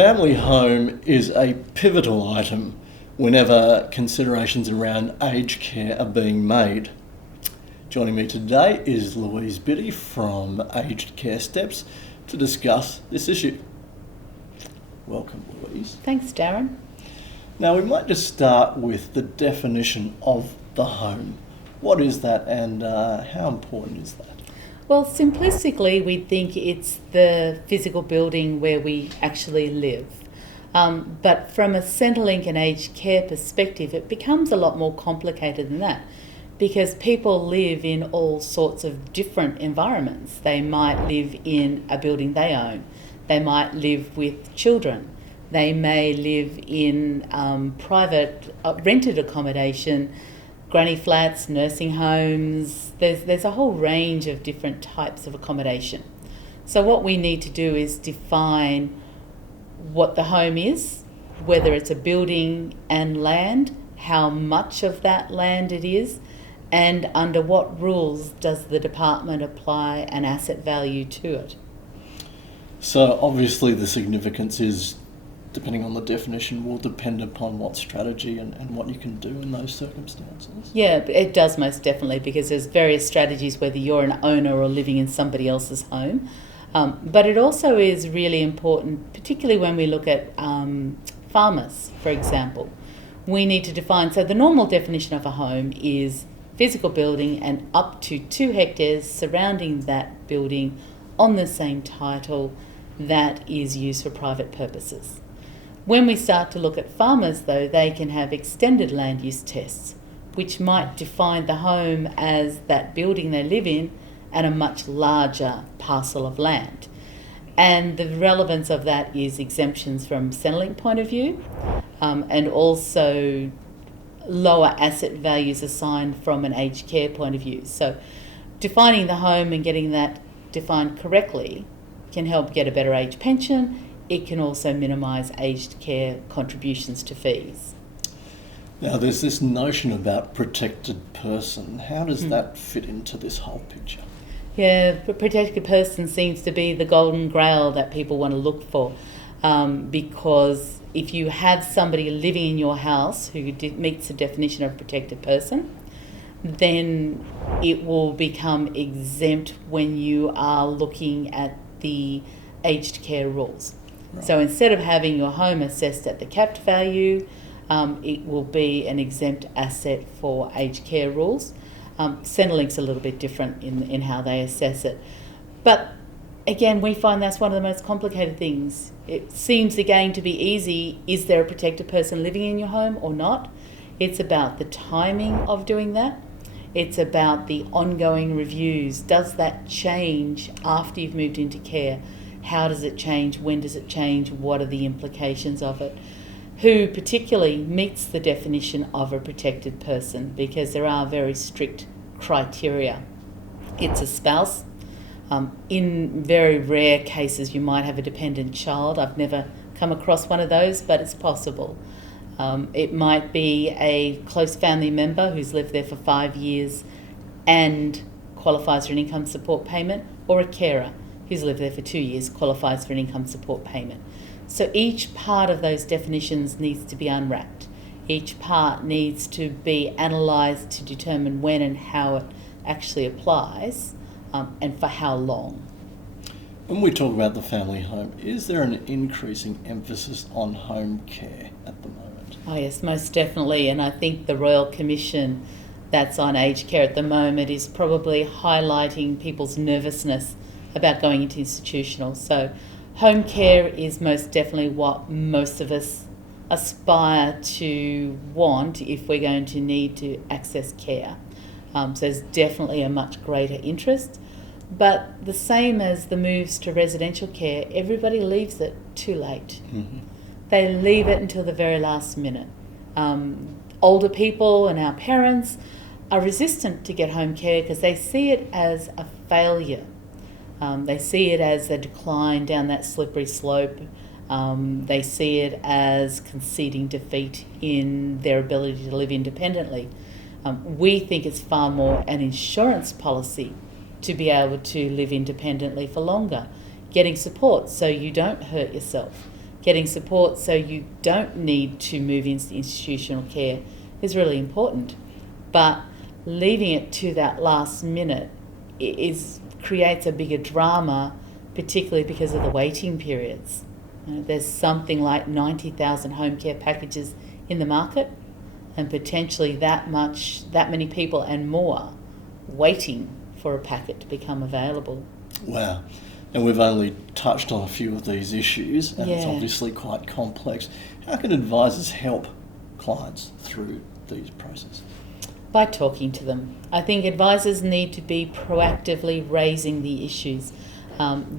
family home is a pivotal item whenever considerations around aged care are being made. Joining me today is Louise Biti from Aged Care Steps to discuss this issue. Welcome, Louise. Thanks, Darren. Now, we might just start with the definition of the home. What is that and how important is that? Well, simplistically, we think it's the physical building where we actually live. But from a Centrelink and aged care perspective, it becomes a lot more complicated than that because people live in all sorts of different environments. They might live in a building they own. They might live with children. They may live in private rented accommodation, granny flats, nursing homes. There's a whole range of different types of accommodation. So what we need to do is define what the home is, whether it's a building and land, how much of that land it is, and under what rules does the department apply an asset value to it. So obviously the significance is, depending on the definition, will depend upon what strategy and what you can do in those circumstances. Yeah, it does most definitely, because there's various strategies whether you're an owner or living in somebody else's home. But it also is really important, particularly when we look at farmers, for example. We need to define, so the normal definition of a home is physical building and up to 2 hectares surrounding that building on the same title that is used for private purposes. When we start to look at farmers, though, they can have extended land use tests, which might define the home as that building they live in and a much larger parcel of land. And the relevance of that is exemptions from Centrelink point of view, and also lower asset values assigned from an aged care point of view. So defining the home and getting that defined correctly can help get a better age pension. It can also minimise aged care contributions to fees. Now, there's this notion about protected person. How does that fit into this whole picture? Yeah, the protected person seems to be the golden grail that people want to look for, because if you have somebody living in your house who meets the definition of protected person, then it will become exempt when you are looking at the aged care rules. Right. So instead of having your home assessed at the capped value, it will be an exempt asset for aged care rules. Centrelink's a little bit different in how they assess it. But again, we find that's one of the most complicated things. It seems again to be easy. Is there a protected person living in your home or not? It's about the timing of doing that. It's about the ongoing reviews. Does that change after you've moved into care? How does it change? When does it change? What are the implications of it? Who particularly meets the definition of a protected person, because there are very strict criteria. It's a spouse. In very rare cases, you might have a dependent child. I've never come across one of those, but it's possible. It might be a close family member who's lived there for 5 years and qualifies for an income support payment, or a carer who's lived there for 2 years qualifies for an income support payment. So each part of those definitions needs to be unwrapped. Each part needs to be analysed to determine when and how it actually applies, and for how long. When we talk about the family home, is there an increasing emphasis on home care at the moment? Oh yes, most definitely. And I think the Royal Commission that's on aged care at the moment is probably highlighting people's nervousness about going into institutional. So home care is most definitely what most of us aspire to want if we're going to need to access care. So there's definitely a much greater interest. But the same as the moves to residential care, everybody leaves it too late. Mm-hmm. They leave it until the very last minute. Older people and our parents are resistant to get home care because they see it as a failure. They see it as a decline down that slippery slope. They see it as conceding defeat in their ability to live independently. We think it's far more an insurance policy to be able to live independently for longer, getting support so you don't hurt yourself, getting support so you don't need to move into institutional care is really important. But leaving it to that last minute creates a bigger drama, particularly because of the waiting periods. There's something like 90,000 home care packages in the market, and potentially that many people and more waiting for a packet to become available. Wow. And we've only touched on a few of these issues, and it's Yeah. obviously quite complex. How can advisors help clients through these processes? By talking to them. I think advisors need to be proactively raising the issues.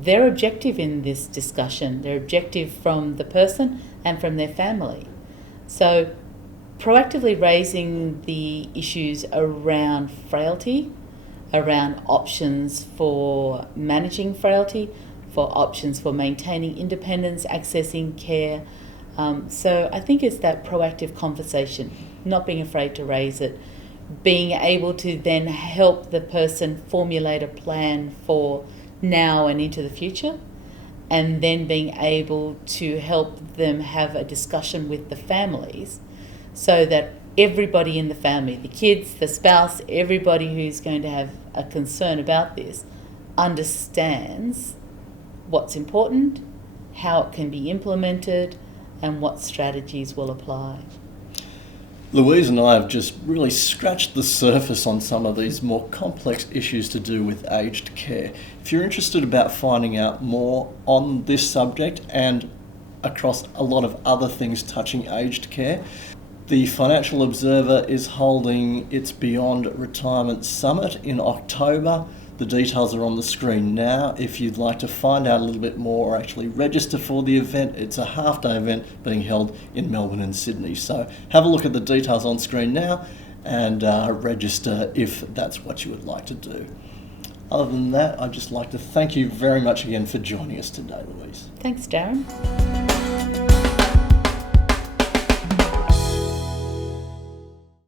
They're objective in this discussion. They're objective from the person and from their family. So proactively raising the issues around frailty, around options for managing frailty, for options for maintaining independence, accessing care. So I think it's that proactive conversation, not being afraid to raise it, being able to then help the person formulate a plan for now and into the future, and then being able to help them have a discussion with the families so that everybody in the family, the kids, the spouse, everybody who's going to have a concern about this, understands what's important, how it can be implemented, and what strategies will apply. Louise and I have just really scratched the surface on some of these more complex issues to do with aged care. If you're interested about finding out more on this subject and across a lot of other things touching aged care, the Financial Observer is holding its Beyond Retirement Summit in October. The details are on the screen now. If you'd like to find out a little bit more or actually register for the event, it's a half-day event being held in Melbourne and Sydney. So have a look at the details on screen now and register if that's what you would like to do. Other than that, I'd just like to thank you very much again for joining us today, Louise. Thanks, Darren.